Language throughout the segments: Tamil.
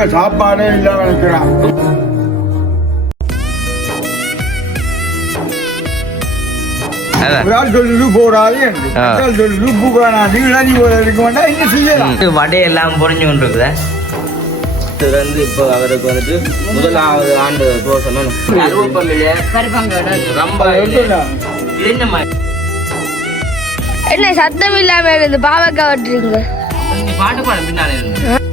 காலமே சாப்பாடே இல்லாம நிற்கிறான் அதான். ஒரு ஆள் சொல்லுது போடாது என்று ஆ. ஒரு ஆள் சொல்லுது உப்பு காணாது இளநி போல இருக்க வேண்டாம் என்ன செய்யலாம் இது வடையெல்லாம் புரிஞ்சு கொண்டு இருக்குதா இது வந்து இப்போ அவருக்கு வந்துட்டு முதலாவது ஆண்டு. இது என்ன சத்தம் இல்லாம இருந்து பாவக்காய் வெட்டுறீங்க பாட்டு பாட பின்னாலே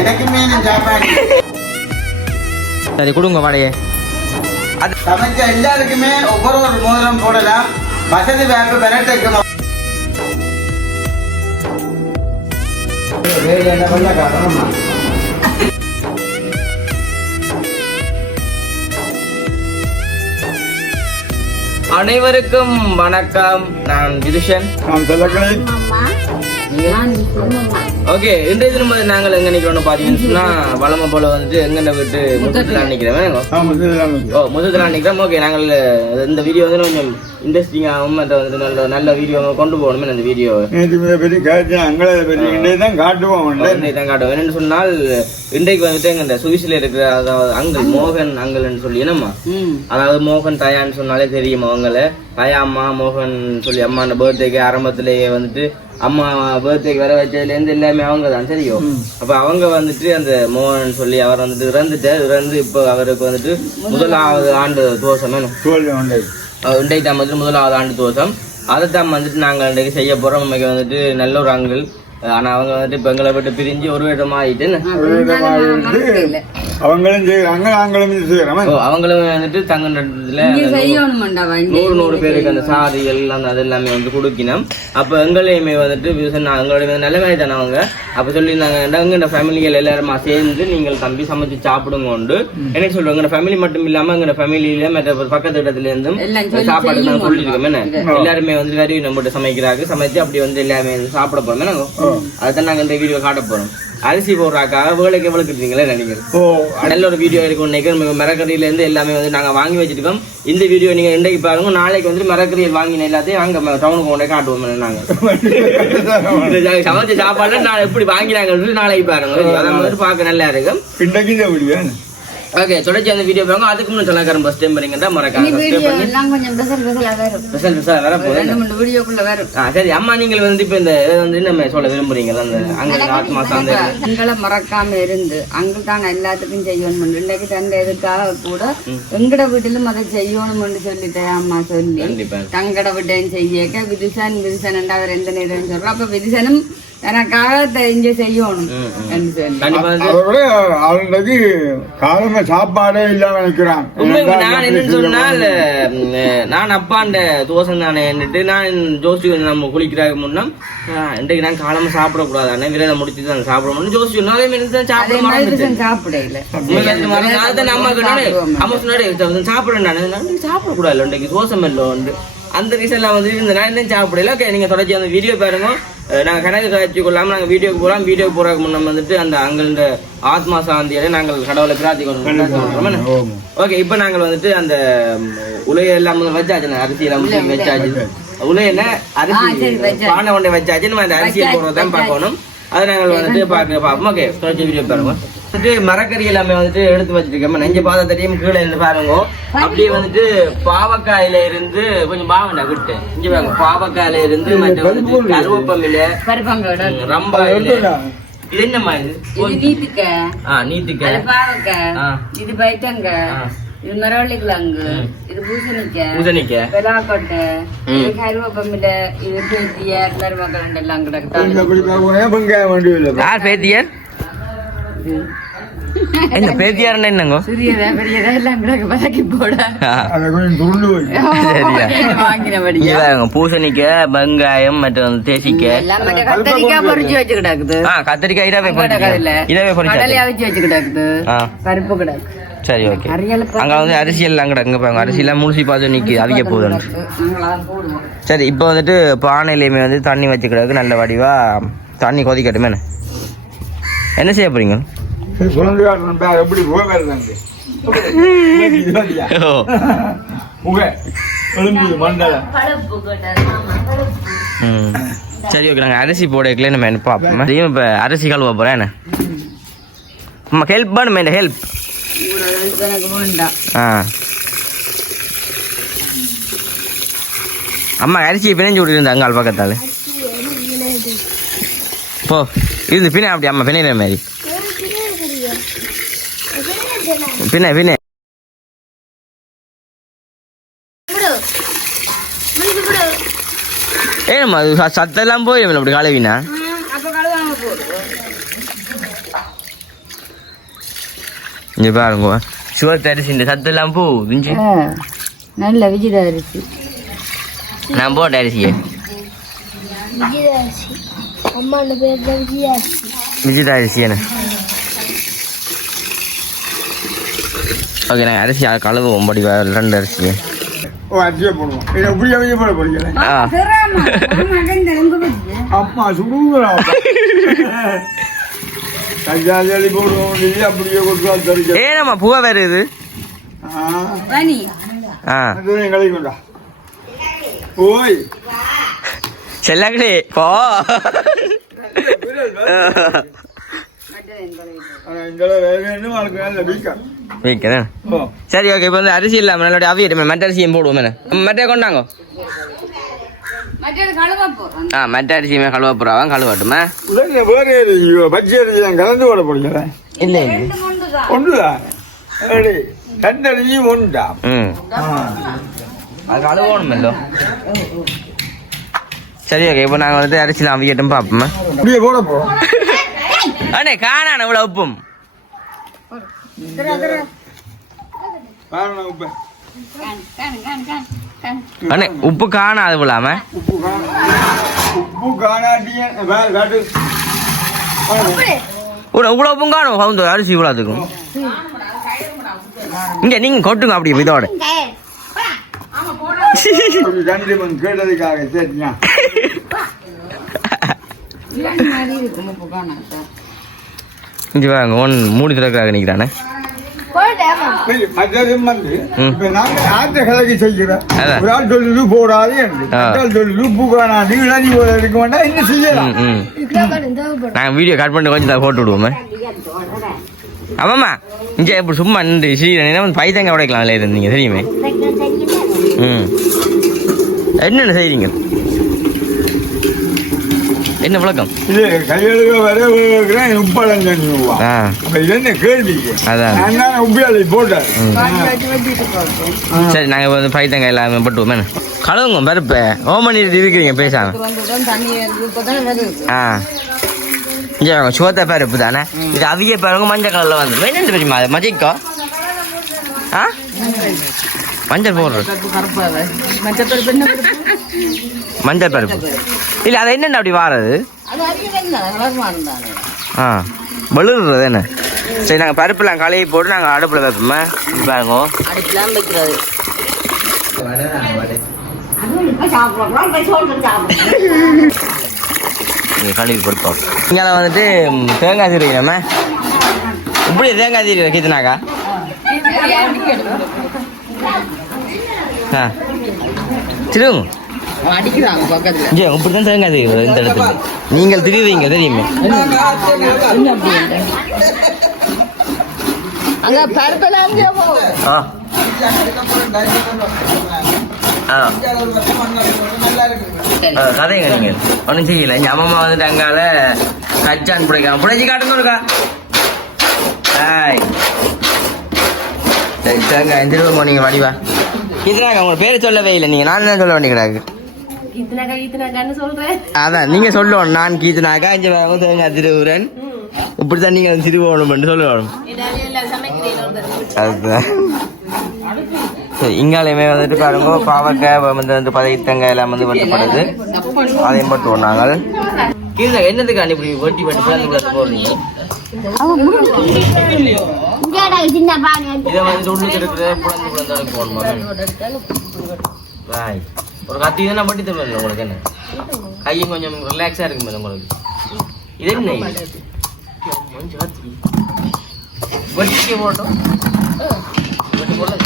எனக்கு மீன் சாப்பாடு சரி கொடுங்க வடையை. சமைச்ச எல்லாருக்குமே ஒவ்வொரு ஒரு மோதிரம் போடலாம். வசதி வாய்ப்பு விரட்டுக்கணும் வேறு என்ன பண்ண காரணமா அனைவருக்கும் வணக்கம். நான் விதுஷன். நாம் சொல்லக்கலை. ஓகே இன்றைய தினம் நாங்கள் எங்க நிக்கிறோம்னு பாத்தீங்கன்னு சொன்னா வளமை போல வந்துட்டு எங்க விட்டு முத்தத்துல சொல்லலாம் ஓ முதல்ல நினைக்கிறோம் ஓகே நாங்கள் இந்த வீடியோ வந்து கொஞ்சம் இன்ட்ரெஸ்டிங்காகவும் மற்ற வந்து நல்ல நல்ல வீடியோ கொண்டு போகணுமே அந்த வீடியோ. தான் காட்டுவோம். தான் காட்டும் என்னன்னு சொன்னால் இன்றைக்கு வந்துட்டு எங்க இந்த சுவிஸ்ல இருக்கிற அதாவது அங்கிள் மோகன் அங்கிள்னு சொல்லி என்னம்மா? அதாவது மோகன் தயான்னு சொன்னாலே தெரியும் அவங்கள. தயா அம்மா மோகன் சொல்லி அம்மா அந்த பர்த்டேக்கு ஆரம்பத்திலேயே வந்துட்டு அம்மா பர்த்டேக்கு வர வச்சதுல இருந்து எல்லாமே அவங்க தான் சரியோ அப்ப அவங்க வந்துட்டு அந்த மோகன் சொல்லி அவர் வந்துட்டு இறந்துட்டு இறந்து இப்போ அவருக்கு வந்துட்டு முதலாவது ஆண்டு அஹ் இன்றைக்கு தான் வந்துட்டு முதலாவது ஆண்டு தோசம் அதை தான் வந்துட்டு நாங்கள் இன்றைக்கு செய்ய போகிறோம் இன்னைக்கு வந்துட்டு நல்ல ஒரு அங்கிள் ஆனால் அவங்க வந்துட்டு இப்போ எங்களை விட்டு பிரிஞ்சு ஒரு விதமாக ஆயிட்டு அவங்களும் செய்கிறாங்க நாங்களும் அவங்களும் வந்துட்டு தங்க இடத்துல நூறு நூறு பேருக்கு அந்த சாரிகள் அந்த அது எல்லாமே வந்து கொடுக்கணும். அப்போ எங்களையுமே வந்துட்டு எங்களுடைய நல்ல மாதிரி தானே அவங்க. அப்போ சொல்லியிருந்தாங்க எங்கள் ஃபேமிலிகள் எல்லாருமா சேர்ந்து நீங்கள் தம்பி சமைச்சு சாப்பிடுங்க உண்டு. என்ன சொல்லுவாங்க எங்க ஃபேமிலி மட்டும் இல்லாம எங்க ஃபேமிலியில மற்ற பக்கத்து இடத்துல இருந்தும் சாப்பாடு நான் சொல்லியிருக்கோம் என்ன? எல்லாருமே வந்து கறி நம்மகிட்ட சமைக்கிறாங்க சமைச்சு அப்படி வந்து எல்லாமே வந்து சாப்பிட போறோம் நாங்க அதுதான் நாங்க இந்த வீடியோ காட்ட போறோம். அரிசி போடுறாக்காக வேலைக்கு எவ்வளோக்குறீங்களே நினைக்கிறேன் ஓ நல்ல ஒரு வீடியோ இருக்கும் இன்னைக்கு. மரக்கறியில இருந்து எல்லாமே வந்து நாங்க வாங்கி வச்சிருக்கோம். இந்த வீடியோ நீங்க இன்றைக்கு பாருங்க. நாளைக்கு வந்து மரக்கறியில் வாங்கின எல்லாத்தையும் அங்க டவுனுக்கு கொண்டே காட்டுவோம் நாங்க. சமைச்ச சாப்பாடுல நான் எப்படி வாங்கினாங்கன்னு நாளைக்கு பாருங்க. அதான் வந்து பார்க்க நல்லா இருக்கும். இன்றைக்கு ஓகே தொடர்ச்சி அந்த வீடியோ பாருங்க அதுக்கு முன்னாடி சொல்லக்காரன் ஃபர்ஸ்ட் டைம் பண்ணீங்கன்னா மறக்காம பண்ணி. எல்லாம் கொஞ்சம் பெசல் பெசலா வரும். ஸ்பெஷல் ஸ்பெஷல் வர போகுது. ரெண்டு மூணு வீடியோக்குள்ள வரும். ஆ சரி அம்மா நீங்கள் வந்து இப்ப இந்த வந்து நம்ம சொல்ல விரும்புறீங்களா அந்த அங்க ஆத்மா சார்ந்த எங்களை மறக்காம இருந்து அங்கிள் தான் எல்லாத்துக்கும் செய்யணும் இன்னைக்கு தந்த இதுக்காக கூட எங்கட வீட்டிலும் அதை செய்யணும்னு சொல்லிட்டேன் அம்மா சொல்லி தங்கட வீட்டையும் செய்யக்க விதிசன் விதிசன் அவர் எந்த நேரம் சொல்றோம் அப்ப விதிசனும் எனக்காக செய்யணும். அவனுக்கு காலமே சாப்பாடே இல்லாம நான் என்னன்னு சொன்னால் உம், நான் அப்பாண்ட தோசை தானே நான் ஜோசி வந்து நம்ம குளிக்கிறாங்க முன்னா இன்றைக்கு நான் காலமா சாப்பிடக்கூடாது. விரதம் முடிச்சு தான் சாப்பிடணும் ஜோசி சொன்னா அதே மாதிரி தான் சாப்பிட விதிசன் சாப்பிடல. அம்மா சொன்னாரு, சாப்பிடுறேன் நானு. சாப்பிடக்கூடாது இன்றைக்கு தோசை மெல்ல உண்டு. அந்த ரீசன்ல வந்து இந்த நான் சாப்பிடல. ஓகே நீங்க தொடர்ச்சி அந்த வீடியோ பாருங்க. அஹ் நாங்க கணக்கு காட்சி கொள்ளாம நாங்க வீடியோக்கு போறோம். வீடியோ போறதுக்கு முன்ன வந்துட்டு அந்த அங்கள ஆத்மா சாந்தியை நாங்கள் கடவுளை பிரார்த்திக்கணும் ஓகே. இப்போ நாங்கள் வந்துட்டு அந்த ம், உலைய எல்லாம் வச்சாச்சு. அரிசி எல்லாம் வச்சாச்சு. உலையில அரிசி பானை கொண்டு வச்சாச்சு. நம்ம அந்த அரிசியை போடுறதான் பார்க்கணும். அதை நாங்கள் வந்துட்டு பார்க்க பார்ப்போம். ஓகே தொடர்ச்சி வீடியோ பாருங்க. வந்துட்டு மரக்கறி எல்லாமே வந்துட்டு எடுத்து வச்சிருக்கோம் நெஞ்ச பாதத்தடியும் கீழே இருந்து பாருங்க. அப்படியே வந்துட்டு பாவக்காயில இருந்து கொஞ்சம் பாவண்டா விட்டு இங்க பாருங்க பாவக்காயில இருந்து மற்ற வந்துட்டு கருவேப்பமில பருப்பங்கோட ரொம்ப இது என்னம்மா இது நீத்துக்க. ஆ நீட்டுக்க அது பாவக்க ஆ. இது பைத்தங்க ஆ. இது மரவள்ளி கிழங்கு இது பூசணிக்க பூசணிக்க பெலாக்கொட்டை இது கருவேப்பமில்ல இது பேத்திய மருமக்கள் எல்லாம் கிடக்கு. யார் பேத்தியார்? என்ன பேத்தியார் என்னங்க? சிறியதா பெரியதா எல்லாம் கிடக்கு. போட. வெங்காயம் மற்றும் வந்து தேசிக்க எல்லாம் மற்ற கத்தரிக்காய் பொறிச்சு வச்சு கிடக்குது கத்திரிக்காய் வச்சு கிடக்குது பருப்பு கிடக்கு. சரி ஓகே. அங்க வந்து அரிசியல் அங்கட அங்க பாருங்க. அரிசியெல்லாம் முழுசி பார்த்து நிக்கி அவிக்க போகுதுன்னு நாங்கள் அதை போடுவோம். சரி இப்போ வந்துட்டு பானையிலையுமே வந்து தண்ணி வச்சுக்கிறதுக்கு நல்ல வடிவா தண்ணி கொதிக்கட்டுமே. என்ன? செய்ய போறீங்க. சரி ஓகே. நாங்கள் அரிசி போடக்கல நம்ம என்ன பார்ப்போம். இப்போ அரிசி கழுவ போகிறேன் என்ன? அம்மா ஹெல்ப் பண்ணுமே ஹெல்ப் ஆ. அம்மா அரிசி பிணைஞ்சு விட்டுருந்தா அங்காள் பக்கத்தால் போ இருந்து பின்ன அப்படி அம்மா பிணைகிற மாதிரி. பின்ன பின்ன ஏமா அது சத்தெல்லாம் போய் அப்படி காலவினா அப்போ கழுவாம போடுவோம் இங்கே பாருங்க. சுவர் அரிசி இந்த சத்தெல்லாம் போ இஞ்சி நல்ல விஜித அரிசி நான் போட்ட அரிசியை விஜிதா அரிசி என்ன? ஓகே நாங்கள் அரிசி கழுவுவோம். படி ரெண்டு அரிசி அரிசியை அம்மா சுடுங்களா? கஞ்சாஞ்சலி போடுவோம். நீ அப்படியே கொடுத்தா தெரியும் ஏனம்மா பூவா வேறு இது? பனி ஆ. கலைக்கொண்டா ஓய் செல்லாங்களே போ. சரி ஓகே இப்போ வந்து அரிசி இல்லாமல் நல்லபடியா அவியட்டுமே மற்ற அரிசியும் போடுவோம் என்ன? மற்ற கொண்டாங்க. ஆ மற்ற அரிசியுமே கழுவ போகிறாங்க கழுவட்டுமா? உடனே வேற பச்சை அரிசி தான் கலந்து போட போறீங்க இல்லை ஒன்றுதான் ரெண்டு அரிசியும் ம். அது கழுவணுமல்லோ. சரி ஓகே. இப்போ நாங்கள் வந்து அரிசிலாம் அவியட்டும் பார்ப்போமா அப்படியே போட போறோம் அண்ணே காணான இவ்வளோ உப்பும். காரணம் உப்பு. அண்ணே உப்பு காணாது இவ்வளாம உப்பு காண. உப்பு காணாட்டிய வேற காட்டு இவ்வளோ இவ்வளோ உப்பும் காணும். கவுந்தோர் அரிசி இவ்வளோத்துக்கும் இங்கே நீங்கள் கொட்டுங்க அப்படி இதோட உப்பு காணாம் இங்கே வாங்க ஒன் மூடி திறக்கிறாங்க நிற்கிறானே இப்ப கலக்கி செய்கிறோம் அதான். ஒரு ஆள் சொல்லுது போடாது இளநி போல இருக்க வேண்டாம் என்ன செய்யலாம்? நாங்கள் வீடியோ கட் பண்ணி கொஞ்சம் தான் போட்டு விடுவோமே. ஆமாம்மா இங்கே இப்படி சும்மா நின்று சீரன் வந்து பைத்தங்க உடைக்கலாம் இல்லை இருந்தீங்க தெரியுமே. ம். என்னென்ன செய்றீங்க? என்ன விளக்கம் இது கையெழுக வர இது என்ன கேள்வி? அதான். நான் உப்பியாளி போட்டேன். சரி நாங்கள் இப்போ வந்து பைத்தங்க எல்லாமே போட்டுவோமே கழுவுங்க பருப்பு. ஓம் பண்ணிட்டு இருக்கிறீங்க பேசாம. ஆ. இங்கே வாங்க சோத்த பருப்பு தானே? இது அவிய பருப்பு மஞ்சள் கலரில் வந்து என்னென்னு தெரியுமா அது? மஜிக்கோ? ஆ? மஞ்சள் போடுறது. என்ன மஞ்சள் பருப்பு. இல்லை அது என்னென்ன அப்படி வாரது? ஆ வலுறது என்ன? சரி நாங்கள் பருப்புலாம் கலையை போட்டு நாங்கள் அடுப்பில் வைப்போமே? பாருங்க. அடுப்பெல்லாம் வைக்கிறது நீங்கள் கழுவி கொடுப்போம். இங்கே வந்துட்டு தேங்காய் சீரகம் இப்படி தேங்காய் சீரகம் கீத்துனாக்கா ஆ திருவுங்க அடிக்கிறாங்க பக்கத்துல ஜே இப்படி தான் தேங்காய் திருவுறது இந்த இடத்துல. நீங்கள் திருவீங்க தெரியுமே. அங்க பருப்பெல்லாம் ஆ. கதைங்க நீங்கள் ஒன்றும் செய்யல. எங்கள் அம்மா வந்துட்டு அங்கால கச்சான் பிடிக்கலாம் பிடிச்சி காட்டுங்க இருக்கா தேங்காய் திரும்ப நீங்கள் வடிவா இதுனாங்க உங்க பேரை சொல்லவே இல்லை. நீங்கள் நான் தான் சொல்ல வேண்டியது இத்தனாக்கா அதான் நீங்க சொல்லணும் நான் கீதனாக்கா இங்க தேங்காய் திருவுரன் இப்படித்தான் நீங்க திருவோணும் சொல்லணும் அதுதான் சரி இங்காலையுமே வந்துட்டு பாருங்க பாவக்காய் வந்து வந்து பதவி தேங்காய் எல்லாம் வந்து வெட்டப்படுது அதையும் போட்டுவோம் நாங்கள். கீழே என்னதுக்கு இப்படி வெட்டி வெட்டி பிள்ளைங்களுக்கு இதை வந்து உள்ளுக்கு ராய் ஒரு கத்தி தானே பட்டி தம்பி உங்களுக்கு என்ன கையும் கொஞ்சம் ரிலாக்ஸாக இருக்கும் மேடம் உங்களுக்கு இது என்ன? கொஞ்சம் கத்தி வெட்டிக்க போட்டோம் வெட்டி போடல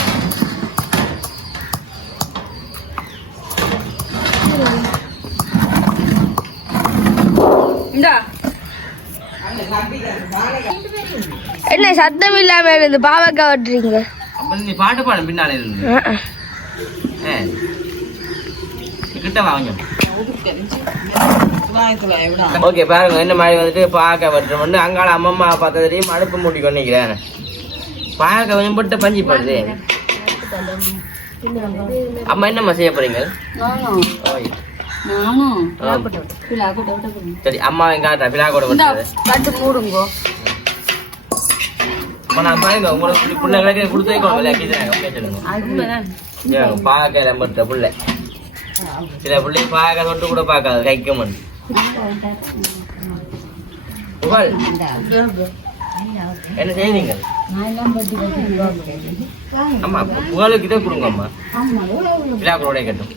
இந்தா என்ன சத்தம் இல்லாம இருந்து பாவக்காய் வெட்டுறீங்க நீ பாட்டு பாடு பின்னாலே இருந்து. கிட்ட வா கொஞ்சம். ஓகே பாருங்க என்ன மாதிரி வந்துட்டு பார்க்க வெட்டுற வந்து அங்கால அம்மம்மா பார்த்த தெரியும் அடுப்பு மூடி கொண்டிக்கிறேன் பார்க்க கொஞ்சம் போட்டு பஞ்சு போடுது. அம்மா என்னம்மா செய்ய போறீங்க? சரி அம்மா காட்டுறா பிலா கூட கட்டு மூடுங்கோ உங்களுக்கு பிள்ளைகளுக்கு கொடுத்து வைக்கணும் பார்க்க லம்பட்ட பிள்ளை சில பிள்ளை பார்க்க தொட்டு கூட பார்க்காது கைக்க மாட்டேன் புகழ் என்ன செய்வீங்க அம்மா புகழுக்கு இதை கொடுங்க அம்மா பிலாக்குரோட கட்டும்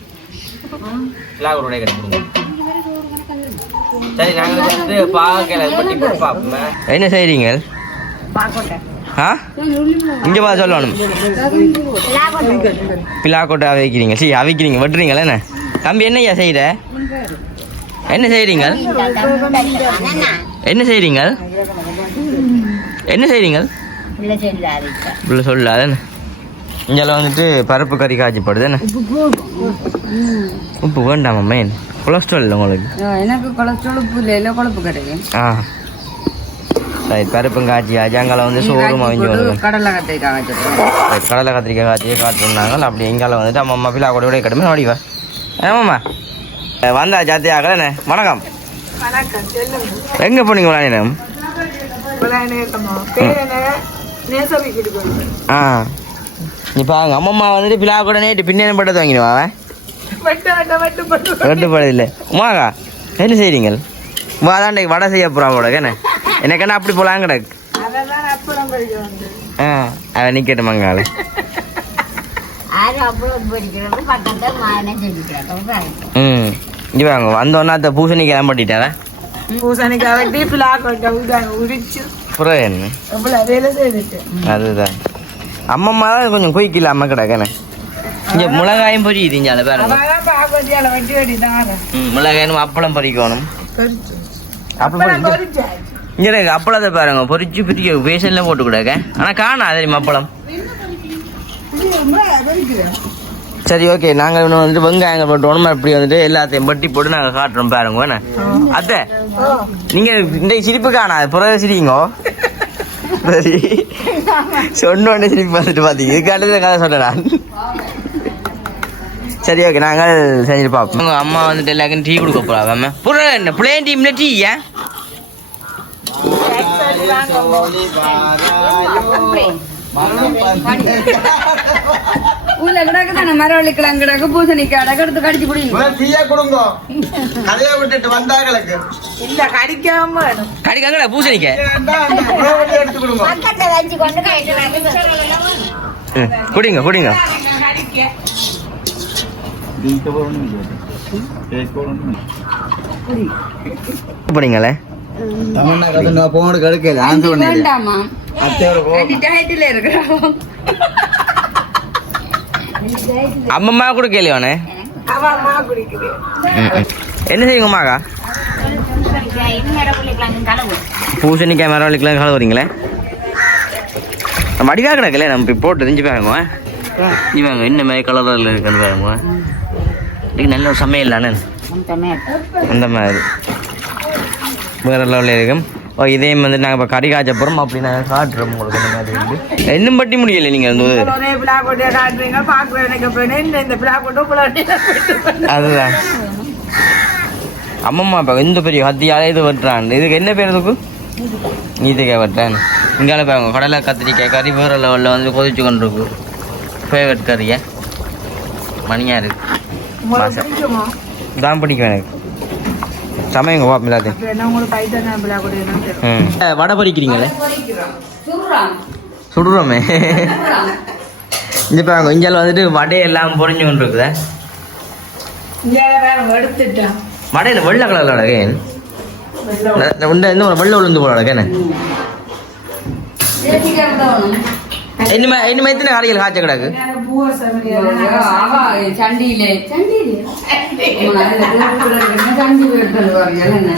கட்டும் கொடுங்க. சரி நாங்கள் வந்து பார்க்கல பட்டி போட்டு பார்ப்போமே. என்ன செய்றீங்க? ஆ? இங்க பா சொல்லணும். பிலாக்கோட்டை அவிக்கிறீங்க. சரி அவிக்கிறீங்க. வெட்டுறீங்களா என்ன? தம்பி என்னய்யா செய்யற என்ன செய்றீங்க? என்ன செய்றீங்க? என்ன செய்றீங்க? இப்படி சொல்லாத இங்கே வந்துட்டு பருப்பு கறி காய்ச்சிப்படுது என்ன? உப்பு வேண்டாமா மெயின் கொலஸ்ட்ரால் இல்லை உங்களுக்கு? ஆ, எனக்கு கொலஸ்ட்ரால் உப்பு இல்லை இல்லை கொழுப்பு கிடைக்கும் ஆ. சரி பருப்பும் காய்ச்சி அஜாங்கால வந்து சோறும் அவிஞ்சு வருது கடலை கத்திரிக்காய் சரி, கடலை கத்திரிக்காய் காய்ச்சியே காட்டுனாங்க அப்படி எங்கால வந்துட்டு அம்மா அம்மா பிள்ளை கூட விட கடுமை நோடிவா ஏமாம்மா வந்தா ஜாத்தி ஆகலண்ணே வணக்கம். எங்கே போனீங்க விளையாடினம் ஆ. இப்போ அவங்க அம்மம்மா வந்துட்டு பிள்ளை கூட நேற்று பின்னேன் பட்டது வாங்கிடுவா அவன்? வெட்டுப்படுது இல்லை. உமாக்கா என்ன செய்றீங்க வாதாண்டை வடை செய்ய போகிறான் கூட என்ன? எனக்கு என்ன அப்படி போலாம் கிடக்கு. ஆ அவன் நிக்கட்டும் மங்கால ம் இங்கே வாங்க வந்தோன்னா அந்த பூசணி கிளம்பிட்டாரா வெட்டி பிளாக்கொட்டை உரிச்சு. புறம் என்ன? அதுதான். அம்மம்மா தான் கொஞ்சம் குயிக்கல அம்மா கிடக்கண்ணே இங்கே மிளகாயும் பொரியுது இங்கே அதை பாருங்க. மிளகாயும் அப்பளம் பறிக்கணும் பொரிச்சு. அப்பளம் இங்கே இருக்கு அப்பளத்தை பாருங்க. பொரிச்சு பிரிக்க பேசன்ல போட்டு கொடுக்க. ஆனால் காணா தெரியுமா அப்பளம்? சரி ஓகே. நாங்கள் இன்னும் வந்துட்டு வெங்காயங்கள் போட்டோம் அப்படி வந்துட்டு எல்லாத்தையும் பட்டி போட்டு நாங்கள் காட்டுறோம் பாருங்க அத்தை நீங்கள் இன்றைக்கு சிரிப்பு காணாது பிறகு சிரிங்கோ சரி. சொன்னோடனே திருப்பி பார்த்துட்டு பார்த்தீங்க இதுக்காண்டது கதை சொன்னேன் சரி ஓகே நாங்கள் செஞ்சுட்டு பார்ப்போம். உங்கள் அம்மா வந்துட்டு எல்லாருக்கும் டீ கொடுக்க போறாங்க புரிய என்ன பிளேன் டீம்ல டீ ஏன்? உள்ள கிடக்கு தானே மரவள்ளிக்கிழங்கு கிடக்கு பூசணிக்காய் கிடக்கு எடுத்து கடிச்சு பிடிங்க கொடுங்க கதையை விட்டுட்டு இல்ல கடிக்காம வேணும் கடிக்காங்கடா பூசணிக்க வேண்டா, அந்த புறவழியை எடுத்து கொடுங்க குடிங்க குடிங்க போறீங்களே தமிழ்னா கதை போனோட கடுக்கல ஆன்சர் பண்ணி வேண்டாமா அத்தையோட போ இருக்கிறோம் அம்மம்மா கூட கேள்வியானே அம்மா என்ன செய்யுங்க அம்மாக்கா பூசணிக்காய் மரம் வலிக்கலாம் கலவுறீங்களே வடிவா கிடக்கல நம்ம இப்போ போட்டு தெரிஞ்சு பாருங்க. இவங்க என்ன மாதிரி கலரில் இருக்குன்னு பாருங்க. இது நல்ல ஒரு சமையல் தானே? அந்த மாதிரி. வேற லெவலில் இருக்கும். ஓ இதையும் வந்து நாங்கள் இப்போ கறி காய்ச்ச போகிறோம் அப்படி நாங்கள் காட்டுறோம் உங்களுக்கு. இன்னும் பட்டி முடியல பிள்ளாட்டி அதுதான். அம்மம்மா இப்போ இந்த பெரிய கத்தியால இது வெட்டுறான்? இதுக்கு என்ன பேர் இதுக்கு நீதிக்காய் வெட்டுறான். இங்கால பாருங்க கடலை கத்திரிக்காய் கறி வேற லெவலில் வந்து கொதிச்சு கொண்டு இருக்கு ஃபேவரட் கறியா. மணியா இருக்கு தான் பிடிக்கும்? எனக்கு. சமையங்க பாப்போம் எல்லாத்தையும். என்ன உங்களுக்கு கைத்தன பிளாக்கொட்டை ம். வடை பறிக்கிறீங்களே? சுடுறோமே. இந்த பாருங்க இஞ்சால வந்துட்டு வடையெல்லாம் பொறிஞ்சு கொண்டு இருக்குதே வடையில் வெள்ளை கலரில் அடக்கேன் இந்த இந்த வெள்ளை உளுந்து போல அடக்கேன் இனிமே இனிமே எத்தனை காய்ச்ச கிடக்கு?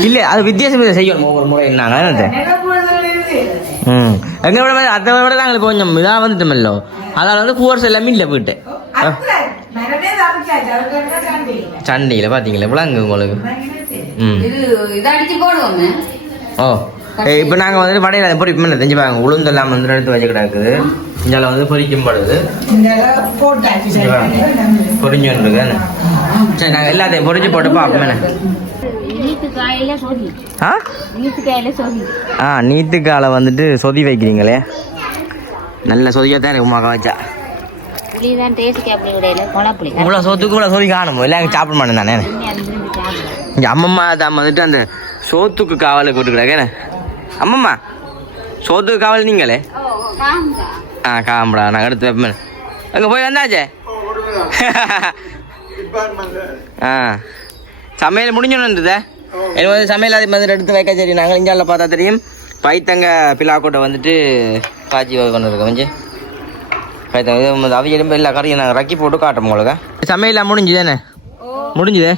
இல்ல அது வித்தியாசம் இதை செய்யணும் ஒவ்வொரு முறை என்னங்க ம். எங்க விட அதை விட நாங்கள் கொஞ்சம் இதாக வந்துட்டோமல்லோ. அதால வந்து கூவர்ஸ் எல்லாமே இல்லை போயிட்டு சண்டையில் பார்த்தீங்களா விளாங்க உங்களுக்கு. ம். ஓ இப்போ நாங்கள் வந்துட்டு வடையில் பொறிப்போம். தெரிஞ்சு பாருங்க உளுந்தெல்லாம் வந்து எடுத்து வச்சு கிடக்குது இதில் வந்து பொரிக்கும் படுது பொரிஞ்சு சரி நாங்கள் எல்லாத்தையும் பொரிச்சு போட்டு பார்ப்போம் ஆ? ஆ நீத்துக்காலை வந்துட்டு சொதி வைக்கிறீங்களே. நல்ல சொதியாக தான் இருக்கு உமாக்கா வச்சா. புளிதான் டேஸ்ட் அப்படி விடையில குழப்படி இவ்வளோ சொத்துக்கு இவ்வளோ சொதி காணும். எல்லாம் சாப்பிட மாட்டேன் தானே இங்கே அம்மம்மா தான் வந்துட்டு அந்த சோத்துக்கு காவலுக்கு விட்டு கிடக்கேனே அம்மம்மா சோத்துக்கு காவல் நீங்களே? ஆ காம்படா நான் எடுத்து வைப்பேன். அங்கே போய் வந்தாச்சே? ஆ. சமையல் முடிஞ்சோன்னு எனக்கு வந்து சமையல் அது மாதிரி எடுத்து வைக்க சரி நாங்கள் இஞ்சாலில் பார்த்தா தெரியும். பைத்தங்க பிலாக்கோட்டை வந்துட்டு காய்ச்சி கொண்டு இருக்கோம் கொஞ்சம் பைத்தங்க வந்து அவியலும் எல்லா கறியும் நாங்கள் ரக்கி போட்டு காட்டுறோம் உங்களுக்கு. சமையலாம் முடிஞ்சுதே?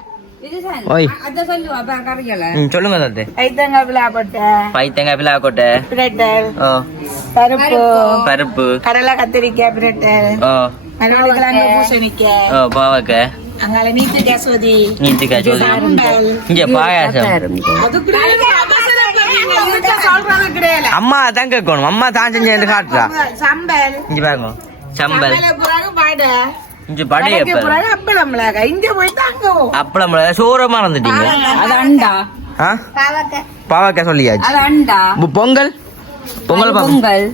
ஓய். அத சொல்லுவா அப்ப கறிகளை ம் சொல்லுங்க தத்து பைத்தங்காய் பிலாக்கோட்டை பிரட்டல் ஓ. பருப்பு. பருப்பு கடலை கத்திரிக்காய் ஓ. பூசணிக்காய். ஓ பாவக்காய். అంగాల నీతి இங்க பாயாசம் அம்மா தான் கேட்கணும் அம்மா தான் செஞ்சு என்று காட்டுறா சம்பல் இங்க பாருங்க சம்பல் இங்க படைய அப்பளம் பொங்கல் பொங்கல்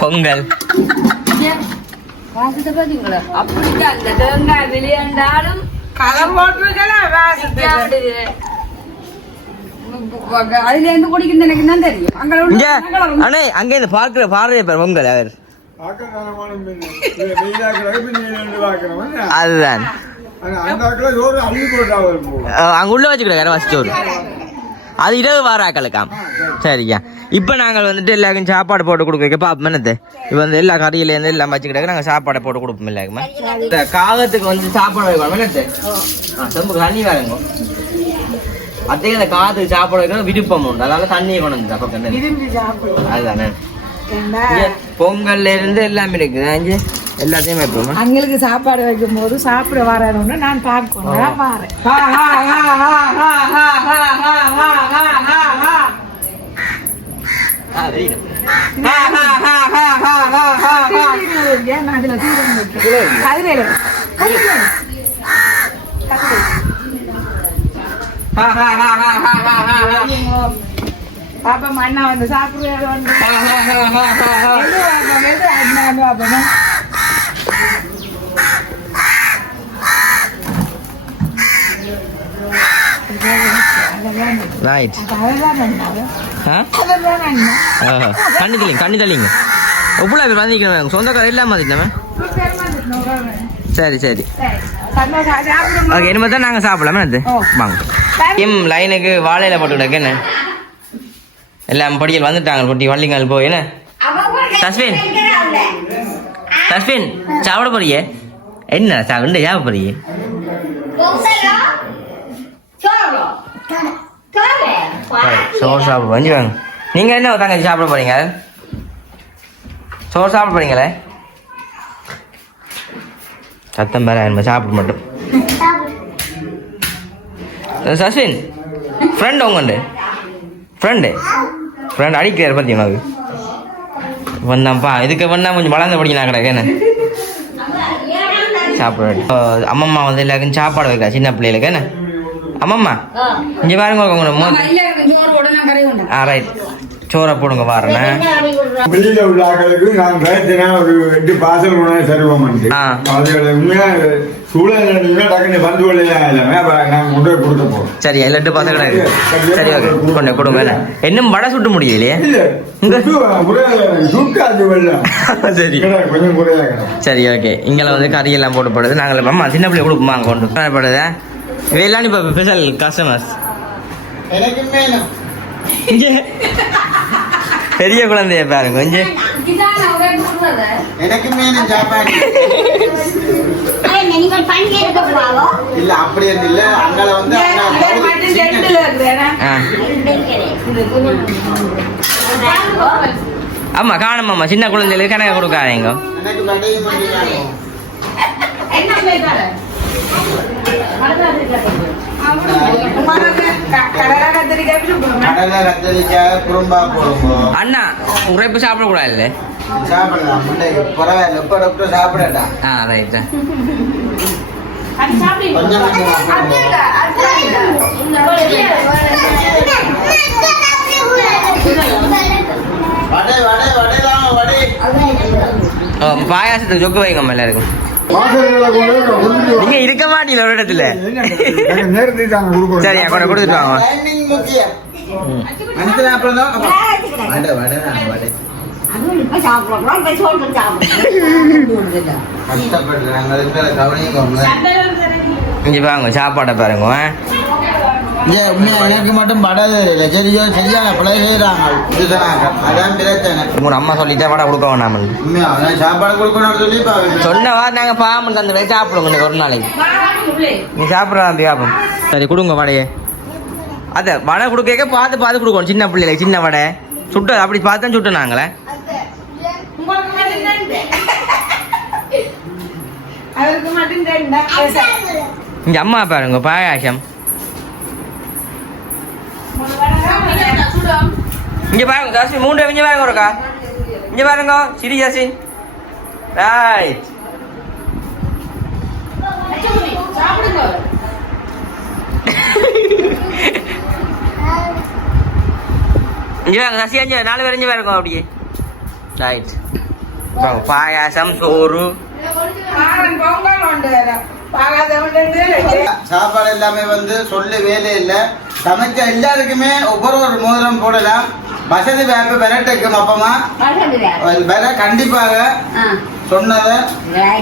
பொங்கல் அங்க அண்ணே அங்க இருந்து பாக்குற பேர் பொங்கல் அவர் அதுதான் அங்க உள்ள வச்சுக்கிறேன் வாசி சோறு அது இரவு வார சரிங்க இப்போ நாங்கள் வந்துட்டு எல்லாருக்கும் சாப்பாடு போட்டு கொடுக்க பாப்போம் என்னது? இப்போ வந்து எல்லா கறியிலேருந்து எல்லாம் வச்சுக்கிட்டாக்க நாங்கள் சாப்பாடை போட்டு கொடுப்போம் எல்லாருக்குமே. இந்த காகத்துக்கு வந்து சாப்பாடு வைக்கணும் என்னது? ஆ செம்பு தண்ணி வேறுங்க அதே அந்த காகத்துக்கு சாப்பாடு வைக்கணும் விருப்பம் உண்டு. அதனால தண்ணியை கொண்டு வந்து பக்கம் அதுதானே? பொங்கல்ல இருந்து எல்லாமே இருக்குது. எல்லாத்தையும் வைப்போம்? அவங்களுக்கு சாப்பாடு வைக்கும் போது சாப்பிட வரணும்னு நான் பார்க்கணும். కదిలేదు పాపం అన్న వంద సాపుడు అన్నాను పాపము Yeah. ரைட் ஆஹா. கண்ணு தள்ளிங்க கண்ணு தள்ளிங்க. எவ்வளோ பேர் வந்திருக்கணும் சொந்தக்கார இல்லாமல் வந்துட்டோமே சரி சரி. ஓகே இனிமேல் தான் நாங்கள் சாப்பிடலாமே அது வாங்க. எம் லைனுக்கு வாழையில போட்டு கிடக்கு என்ன? எல்லாம் படிகள் வந்துட்டாங்க குட்டி வள்ளிங்கால் போய் என்ன? தஸ்வின் தஸ்வின் சாப்பிட போறிய? என்ன சாப்பிட்டு சாப்பிட போறிய? சோறு சாப்பிட வஞ்சி வாங்க நீங்கள் என்ன தங்கச்சி சாப்பிட போறீங்க? சோறு சாப்பிட போறீங்களே? சத்தம் பேர நம்ம சாப்பிட மட்டும். சஸ்வின் ஃப்ரெண்ட் உங்கண்டு ஃப்ரெண்டு ஃப்ரெண்ட் அடிக்கிறார் பற்றி உனக்கு? வந்தாம்ப்பா இதுக்கு வந்தால் கொஞ்சம் வளர்ந்து படிக்கலாம் கிடக்கு என்ன? சாப்பிட அம்மம்மா வந்து எல்லாருக்கும் சாப்பாடு வைக்கா சின்ன பிள்ளைகளுக்கு என்ன? அம்மம்மா இங்கே பாருங்க உங்களோட ரைட் சோற போடுங்க வாரேன் வெளியில உள்ள ஆக்களுக்கு நான் ரேத்தினா சரி ஓகே கொண்டு கொடுங்க இன்னும் வடை சுட்டு முடியலையே சரி சரி ஓகே இங்கே வந்து கறியெல்லாம் போட்டுப்படுது நாங்கள் அம்மா சின்ன பிள்ளை கொடுப்போம் அங்கே கொண்டு போடுது இதெல்லாம் இப்போ கஸ்டமர்ஸ் பெரிய குழந்தைய பாருங்க கொஞ்சம் எனக்கு வேணும் சாப்பாடு. இல்ல அப்படி இல்ல. அங்கே வந்து அங்க எனக்கு மட்டும் ரெண்டுல இருக்கிறேன் ஆ. ஆமா சின்ன குழந்தைகளுக்கு கணக்கு கொடுக்காதீங்க. என்ன கடலை கத்திரிக்காய் குறும்பா போடுங்க அண்ணா உரைப்பு சாப்பிடக்கூடாது இல்லை சாப்பிடலாம். பிள்ளைக்கு பரவாயில்ல இப்ப டாக்டர் சாப்பிடட்டா? ஆ ரைட்டா கொஞ்சம் பாயாசத்துக்கு சொக்கு வைங்க எல்லாருக்கும். நீங்க இருக்க மாட்டீங்க ஒரு இடத்துல. சரி கொண்டு கொடுத்துட்டு வாங்க. இங்க பாருங்க சாப்பாடை பாருங்க இங்க உண்மையா எனக்கு மட்டும் வடை இல்லை சரியோ சரியான பிள்ளை இதுதான் அதான் பிரச்சனை. உங்க அம்மா சொல்லிட்டா வடை கொடுக்க வேணாம். உண்மையா? சாப்பாடு கொடுக்கணும்னு சொல்லி சொன்னவா நாங்க பாம்பு தந்து சாப்பிடுங்க இன்னைக்கு ஒரு நாளைக்கு. நீ சாப்பிடலாம் அந்த வியாபம் சரி கொடுங்க வடையே. அத வடை கொடுக்க பார்த்து பார்த்து கொடுக்கணும். சின்ன பிள்ளைகளுக்கு சின்ன வடை. சுட்டு அப்படி பார்த்து தான் சுட்டு நாங்களே. இங்க அம்மா பாருங்க பாயாசம். இங்க பாருங்க ஜாஸ்மின் மூன்று இங்க பாருங்க ஒருக்கா இங்க பாருங்க சிரி ஜாஸ்மின் ரைட் இங்க அஞ்சு நாலு பேர் இங்க பாருங்க அப்படியே. ரைட் பாயாசம் சோறு. சாப்பாடு எல்லாமே வந்து சொல்லு வேலை இல்ல சமைச்ச எல்லாருக்குமே ஒவ்வொரு ஒரு மோதிரம் போடலாம். வசதி வாய்ப்பு விரட்டுக்கும் அப்பமா. விர கண்டிப்பாக சொன்னதை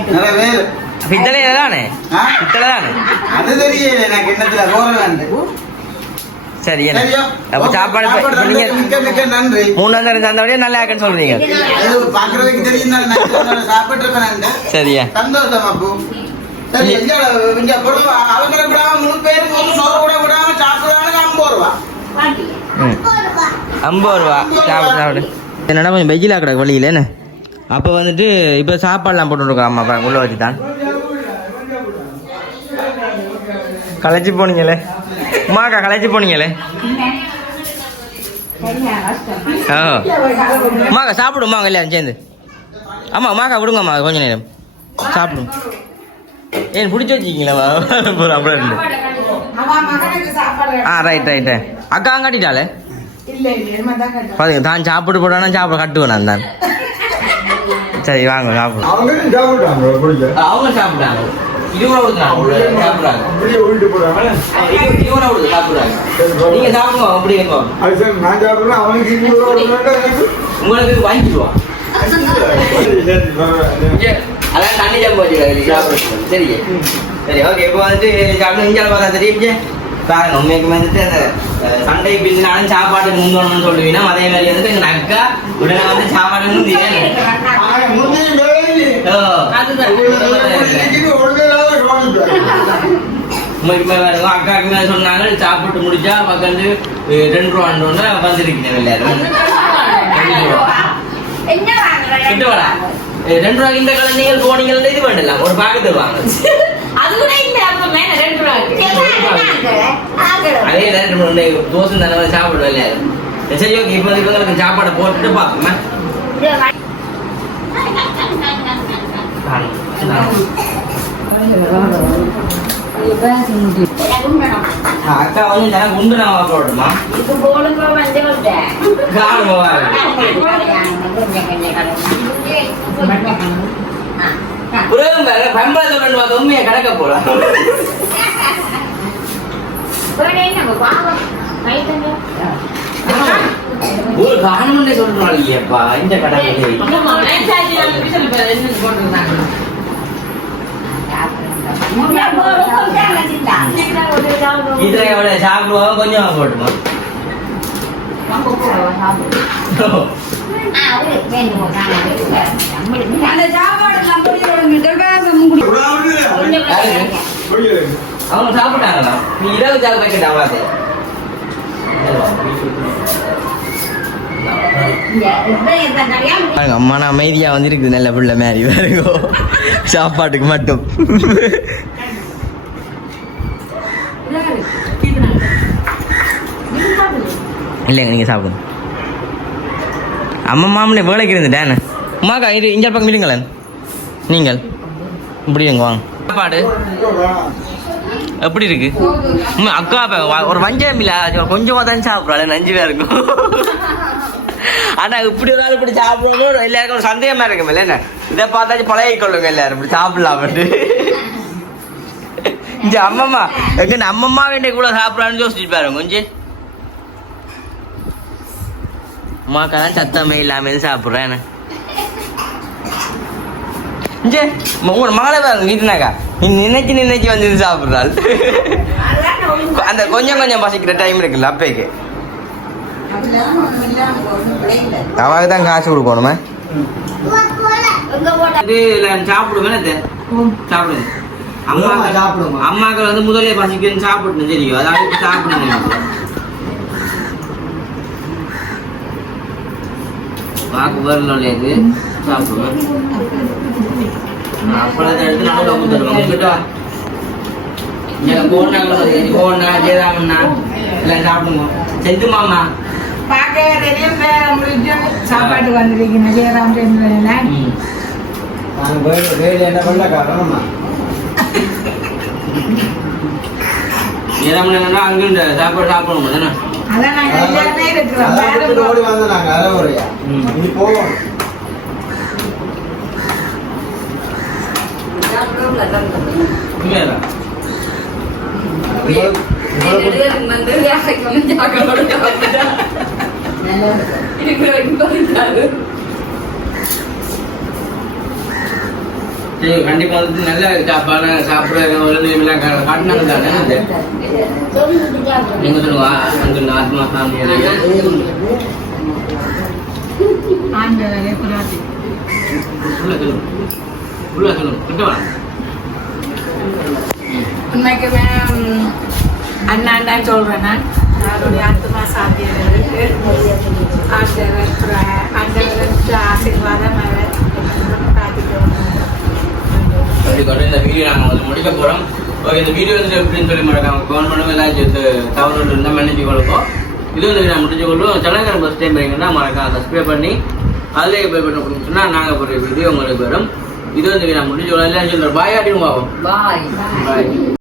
நிறைவேறு. பித்தளை தானே? பித்தளை தானே? அது தெரியல எனக்கு என்னத்துல போற வேண்டும் சரி அப்ப சாப்பாடு இப்ப- இப்ப சாப்பாடு நீங்க மிக்க மிக்க நன்றி. அந்த வழியா நல்லா இருக்குன்னு சொல்றீங்க. அது பாக்குறதுக்கு தெரியும் சரியா. சந்தோஷம் அப்பு. சரி இங்க சோறு கூட விடாம சாப்பிடுறாங்க ஐம்பது ரூபா. ம். ஐம்பது ரூபா. சாப்பிடு சாப்பிடு. என்னடா கொஞ்சம் வெஜிலா கிடக்கு வழியில் என்ன? அப்போ வந்துட்டு இப்போ சாப்பாடுலாம் போட்டுருக்கோம் அம்மா பாருங்க உள்ள வச்சு தான் களைச்சி போனீங்களே. உமாக்கா களைச்சி போனீங்களே. ஓ உமாக்கா சாப்பிடுமாங்க இல்லையா சேர்ந்து. ஆமாம் உமாக்கா விடுங்கம்மா கொஞ்ச நேரம். சாப்பிடும் ஏன் பிடிச்சி அவன் மகனுக்கு சாப்பாடு ஆ ரைட் ரைட்டு அக்கா காட்டிட்டாலே. பாருங்க தான் சாப்பிட்டு போட்டானா சாப்பிட கட்டுவேன் நான் தான். சரி வாங்க சாப்பிட்டாங்க. அப்படி எனக்கு. உங்களுக்கு பரவாயில்ல. அதான் தண்ணி ஜம்பு வச்சுருக்காங்க சரி சரி ஓகே இப்போ வந்துட்டு சாப்பிட்டு இஞ்சால பார்த்தா தெரியும் பாருங்க உண்மைக்கு வந்துட்டு அந்த சண்டை பின்னாலும் சாப்பாட்டுக்கு முந்தோணும்னு சொல்லுவீங்கன்னா அதே மாதிரி வந்துட்டு எங்க அக்கா உடனே வந்து சாப்பாடு. உங்களுக்கு மேல இருக்கும் அக்காவுக்கு மேல சொன்னாங்க சாப்பிட்டு முடிச்சா பக்கத்து அஹ், ரெண்டு ரூபான்னு வந்திருக்கேன் எல்லாரும். ரெண்டு ரூபா. ரெண்டு இந்த கலர் நீங்கள் போனீங்கன்னா இது பண்ணலாம் ஒரு பாக்கெட் தருவாங்க அதே ரெண்டு தோசை வந்து சாப்பிடுவோம் எல்லாரும். சரி ஓகே இப்போ இவங்களுக்கு சாப்பாடை போட்டுட்டு பார்ப்போமா? அக்கா வந்து உண்டு நான் வாக்க விட்டுமா காணும் போவாரு புரியும் பாரு பம்பளத்தை கொண்டு வந்து உண்மையை போலாம் ஒரு காணும்னே சொல்றாள் இந்த கடற்கரை இதுல எவ்வளவு? சாப்பிடுவோம் கொஞ்சமா போட்டுமா? அவங்க சாப்பிட்டாங்களா? நீ இரவு சாப்பிட வைக்கட்டா வாசே பாருங்க அம்மா நான் நல்ல பிள்ளை மாதிரி. பாருங்க. சாப்பாட்டுக்கு மட்டும். இல்லைங்க நீங்கள் சாப்பிடுங்க. அம்மா மாமனே வேலைக்கு இருந்துட்டேன் உமாக்கா இது இங்கே பக்கம் இருங்களேன் நீங்கள். இப்படி இங்க வாங்க. சாப்பாடு? எப்படி இருக்கு? அக்கா ஒரு வஞ்சம் இல்லை கொஞ்சமாக தான் சாப்பிட்றாள் நஞ்சு பேர் இருக்கும் ஆனா இப்படி ஒரு இப்படி சாப்பிடுவோம் எல்லாருக்கும் ஒரு சந்தேகமா இருக்கும் என்ன? இதை பார்த்தாச்சு பழகி கொள்ளுங்க எல்லாரும். இப்படி சாப்பிடலாம்ட்டு இந்த அம்மம்மா எங்க அம்மம்மா வேண்டிய கூட சாப்பிடலான்னு யோசிச்சுட்டு பாருங்க கொஞ்சம் அம்மாக்கா தான் சத்தமே இல்லாம இது சாப்பிடுறேன் இங்கே உங்களோட மகளை பாருங்க வீட்டுனாக்கா. நீ நினைச்சு நினைச்சு வந்து சாப்பிடுறாள். அந்த கொஞ்சம் கொஞ்சம் பசிக்கிற டைம் இருக்குல்ல அப்பேக்கு. அவளுக்கு தான் காசு கொடுக்கணுமே. சாப்பிடுவேன் சாப்பிடுங்க அம்மா சாப்பிடுமா? அம்மாக்கள் வந்து முதலே பசிக்குன்னு சாப்பிடணும் தெரியும். அதாவது வரல இது? சாப்பிடுவேன். அப்பளத்தை எடுத்து நல்லா ஊத்துருவாங்க கிட்ட போனாங்களோ போனா ஜெயராமண்ணா எல்லாம் சாப்பிடுங்க. செந்து மாமா வேற முடிஞ்சு சாப்பாட்டுக்கு வந்திருக்கீங்க. ஜெயராம் சந்திரன் ம். நான் வேறு வேறு என்ன பண்ண காரணமா ஜெயராமண்ணா அங்கிருந்து சாப்பாடு சாப்பிடணும் தானே? அதான் நாங்க எல்லாருமே இருக்கிறோம். அதான் ஓடி வந்து உண்மையா கண்டிப்பா வந்து நல்ல சாப்பாடு சாப்பிட காட்டினாங்க தானே நீங்க ஆத்மா சாமி கிட்ட உண்மைக்குமே சொல்றேன் நான். அவருடைய ஆத்மா ஆண்டவர் ஆண்டவருக்கு ஆசீர்வாதம் அவர் இந்த வீடியோ நாங்கள் வந்து முடிக்க போகிறோம் ஓகே இந்த வீடியோ வந்து எப்படின்னு சொல்லி மறக்காம கவர்மெண்ட் பண்ணுங்க ஏதாச்சும் தவறு இருந்தால் மன்னிச்சு கொடுப்போம் இது வந்து நான் முடிச்சு கொள்வோம் சென்னைக்காரன் பஸ் டைம் வரீங்கன்னா மறக்காம சப்ஸ்கிரைப் பண்ணி அதிலே போய் பண்ண கொடுங்க சொன்னால் நாங்கள் போகிற வீடியோ உங்களுக்கு வரும் இது வந்து நான் முடிச்சு கொள்ள பாய் ஆட்டின்னு பார்ப்போம் பாய் பாய்